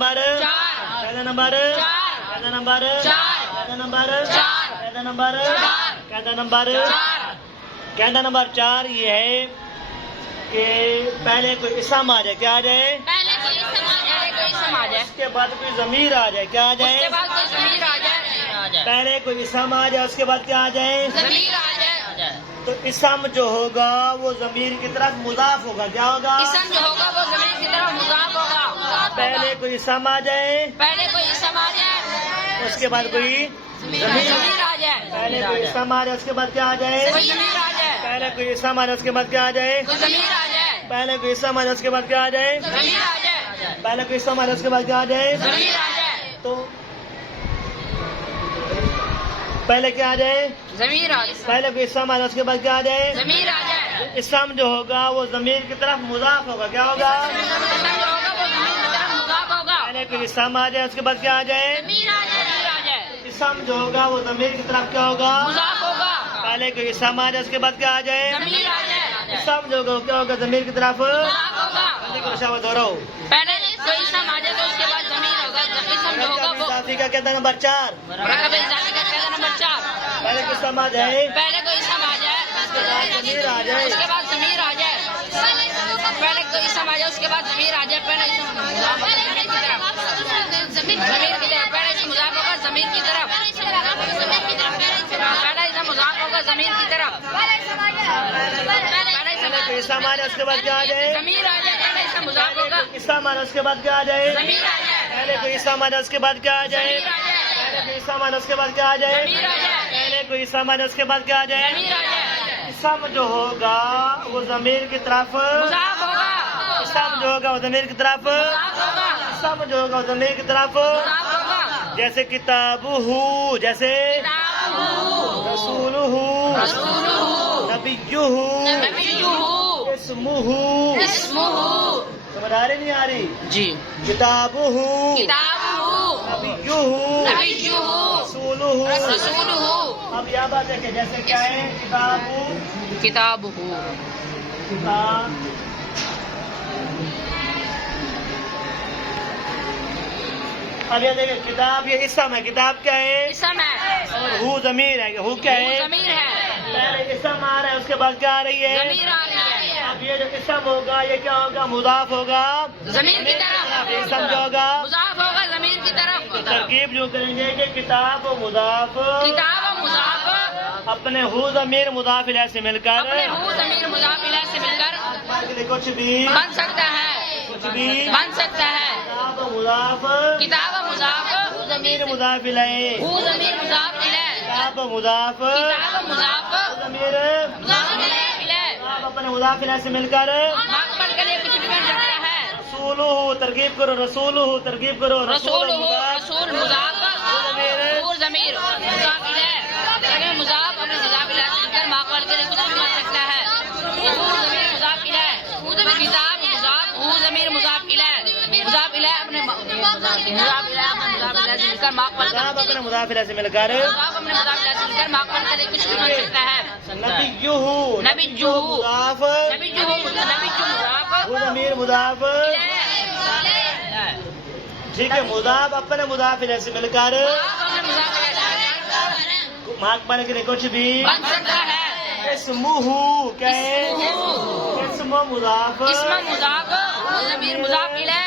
Number 4 قاعدہ number 4 قاعدہ number 4 قاعدہ نمبر 4 قاعدہ نمبر 4 قاعدہ نمبر 4 قاعدہ نمبر 4 یہ ہے کہ پہلے کوئی اسم آ جائے. کیا آ جائے؟ پہلے کوئی اسم آ جائے اس کے بعد کوئی ضمیر آ جائے. کیا آ اس کے جائے؟ بعد کوئی ضمیر آ جائے پہلے کوئی اسم آ جائے اس کے بعد کیا آ جائے؟ ضمیر آ جائے تو اسم جو ہوگا وہ ضمیر کی طرف مضاف ہوگا. کیا ہوگا؟ اسم جو ہوگا وہ ضمیر کی طرف مضاف ہوگا. پہلے کوئی اسم آ جائے پہلے کوئی اسم آ جائے اس کے بعد کوئی ضمیر آ جائے پہلے کوئی اسم آ جائے اس کے بعد کیا آ جائے؟ کوئی ضمیر آ جائے پہلے کوئی اسم آ جائے اس کے بعد کیا آ جائے؟ کوئی ضمیر آ جائے پہلے کوئی اسم آ جائے اس کے بعد کیا آ جائے؟ ضمیر آ جائے پہلے کوئی اسم آ جائے اس کے بعد کیا آ جائے؟ ضمیر آ جائے تو پہلے کیا آ جائے؟ ضمیر آ جائے پہلے کوئی اسم آ جائے اس کے بعد کیا آ جائے؟ ضمیر آ جائے اسم جو ہوگا وہ ضمیر کی طرف مضاف ہوگا. کیا ہوگا؟ اسم جو ہوگا وہ ضمیر کی طرف مضاف ہوگا. پہلے کوئی اسم آ جائے اس کے بعد کیا آ جائے؟ ضمیر آ جائے اسم جو ہوگا وہ ضمیر کی طرف کیا ہوگا؟ مضاف ہوگا. پہلے کوئی اسم آ جائے اس کے بعد کیا آ جائے؟ ضمیر آ جائے اسم جو ہوگا وہ کیا ہوگا؟ ضمیر کی طرف مضاف ہوگا. شاوت ہو رہا ہوں. پہلے کوئی اسم آ جائے تو اس کے بعد ضمیر ہوگا. اسم جو ہوگا وہ اضافی کا کہتا ہے نمبر 4. مرکب اضافی کا قاعدہ نمبر 4. پہلے کوئی اسم آ جائے پہلے کوئی اسم آ جائے ضمیر آ جائے اس کے بعد ضمیر آ جائے. پہلے کوئی اسم آ جائے اس کے بعد ضمیر آ جائے. پہلے اسم مضاف ہوگا ضمیر کی طرف. ضمیر کی طرف پہلے اسم مضاف ہوگا ضمیر کی طرف. پہلا اسم مضاف ہوگا ضمیر کی طرف. پہلے پہلے کوئی اسم آ جائے اس کے بعد کیا آ جائے؟ ضمیر آ جائے. پہلے اسم مضاف ہوگا اسم آ جائے اس کے بعد کیا آ جائے؟ ضمیر آ جائے. پہلے کوئی اسم آ جائے اس کے بعد کیا آ جائے؟ ضمیر آ جائے. پہلے کوئی اسم آ جائے اس کے بعد کیا آ جائے؟ ضمیر آ جائے. پہلے کوئی اسم آ جائے اس کے بعد کیا آ جائے؟ ضمیر آ جائے. اسم جو ہوگا وہ ضمیر کی طرف مضاف ہوگا. اسم جو ہوگا وہ ضمیر کی طرف مضاف ہوگا. اسم جو ہوگا وہ ضمیر کی طرف مضاف ہوگا. جیسے کتاب ہو جیسے کتابہ رسول رسولہ نبی نبیہ اسم اسمہ. سمجھ آ رہی نہیں آ رہی؟ جی. کتاب ہو کتابہ نبیہ نبیہ رسولہ. اب یہ بات ہے کہ جیسے کیا ہے کتابہ کتاب اب یہ دیکھیں کتاب یہ اسم ہے. کتاب کیا ہے؟ اسم ہے اور ہو ضمیر ہے. ہو کیا ہے؟ ضمیر ہے. پہلے اسم آ رہا ہے اس کے بعد کیا آ رہی ہے؟ ضمیر آ رہی ہے اب یہ جو اسم ہوگا یہ کیا ہوگا؟ مضاف ہوگا ضمیر کی طرف. اسم جو ہوگا مضاف ہوگا ضمیر کی طرف. ترکیب جو کریں گے کہ کتاب و مضاف کتاب و مضاف اپنے ہو ضمیر مضاف الیہ سے مل کر اپنے ہو ضمیر مضاف الیہ سے مل کر کچھ بھی بن سکتا ہے. کچھ بھی بن سکتا ہے. کتاب و مضاف کتاب و مضاف ضمیر مضاف الیہ ہو ضمیر مضاف الیہ. کتاب و مضاف کتاب و مضاف ضمیر مضاف الیہ. آپ اپنے مضاف الیہ سے مل کر ماں پڑھ کے لیے کچھ بھی بن سکتا ہے. رسول ترکیب کرو رسول ترکیب کرو رسول ہو رسول مضاف ہو ضمیر مضاف الیہ. اگر مضاف اپنے مضاف الیہ سے مل کر ماقبل کے لیے کچھ بھی بن سکتا ہے. رسول ضمیر مضاف الیہ. کتاب مضاف ہو ضمیر مضاف الیہ. مضاف الیہ اپنے مضاف الیہ سے مل کر ماقبل آپ اپنے مضاف الیہ سے مل کر مضاف اپنے مضاف الیہ سے مل کر ماقبل کے لیے کچھ بھی بن سکتا ہے. نبیہ نبیہ مضاف نبیہ مضاف ہو ضمیر مضاف ٹھیک ہے. مضاف اپنے مضاف الیہ سے مل کر اپنے مضاف الیہ سے مل کر مارک پانے کے لیے کچھ بھی بن سکتا ہے. اسمہ کیا ہے؟ اسم مضاف اسم مضاف ضمیر مضاف الیہ.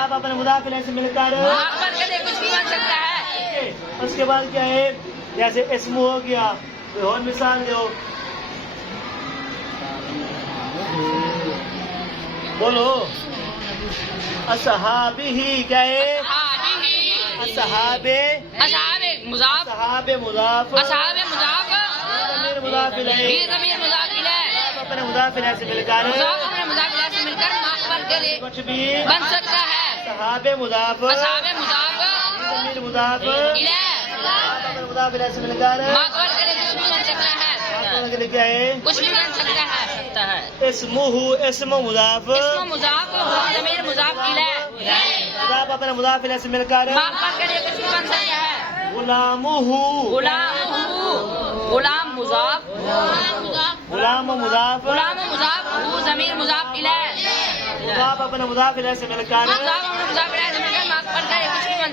آپ اپنے مضاف الیہ سے مل کر ماقبل کے لیے کچھ بھی بن سکتا ہے. اس کے بعد کیا ہے؟ جیسے اسم ہو گیا کوئی اور مثال دو بولو. اصحابہ کیا ہے؟ اصحاب اصحاب مضاف اصحاب مضاف اصحاب مضاف ضمیر مضاف الیہ. بھی ضمیر مضاف الیہ. آپ اپنے مضاف الیہ سے مل کر مضاف اپنے مضاف الیہ سے مل کر ماقبل کے لیے کچھ بھی بن سکتا ہے. اصحاب مضاف اصحاب مضاف ضمیر مضاف الیہ. آپ اپنے مضاف الیہ سے مل کر ماقبل کے لیے کچھ بھی بن سکتا ہے. کے لیے کیا ہے؟ کچھ بھی بن سکتا ہے. اسمہ اسم مضاف اسم مضاف ضمیر مضاف الیہ. آپ اپنے مضاف الیہ سے مل کر ماقبل کے لیے کچھ بھی بن سکتا ہے. غلامہ غلام غلام مضاف غلام مضاف غلام مضاف ہو ضمیر مضاف الیہ. آپ اپنے مضاف الیہ سے مل کر مضاف اپنے مضاف الیہ سے مل کر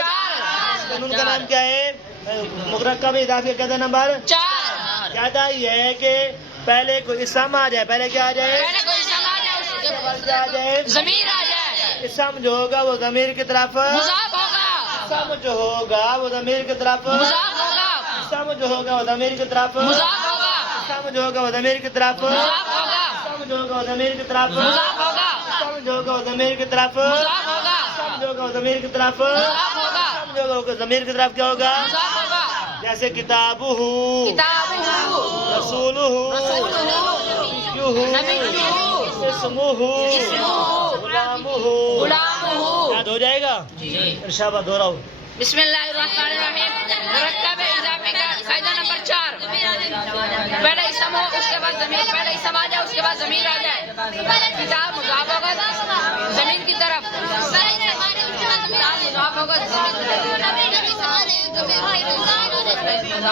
4 قانون کا نام کیا ہے؟ مرکب اضافی کا قاعدہ نمبر 4 قاعدہ یہ ہے کہ پہلے کوئی اسم آ جائے، پہلے کیا آ جائے؟ پہلے کوئی اسم آ جائے اس کے بعد کیا آ جائے؟ ضمیر آ جائے، اسم جو ہوگا وہ ضمیر کی طرف، مضاف ہوگا، اسم جو ہوگا وہ ضمیر کی طرف، مضاف ہوگا، اسم جو ہوگا وہ ضمیر کی طرف، مضاف ہوگا، اسم جو ہوگا وہ ضمیر کی طرف، مضاف ہوگا، اسم جو ہوگا وہ ضمیر کی طرف، مضاف ہوگا، اسم جو ہوگا وہ ضمیر کی طرف، مضاف ہوگا، اسم جو ہوگا وہ ضمیر کی طرف، مضاف ہوگا، اسم جو ہوگا ضمیر کی طرف کیا ہوگا؟ مضاف ہوگا، جیسے کتابہ، کتابہ، رسولہ، نبیہ، اسمہ، غلامہ، غلامہ۔ یاد ہو جائے گا؟ ارشاد دہراؤ۔ بسم اللہ الرحمن الرحیم۔ مرکب اضافی کا قاعدہ نمبر 4، پہلے اسم ہو اس کے بعد ضمیر، پہلے اسم آ جائے اس کے بعد ضمیر آ جائے، کتاب مضاف ہوگا ضمیر کی طرف، کتاب مضاف ہوگا ضمیر کی طرف،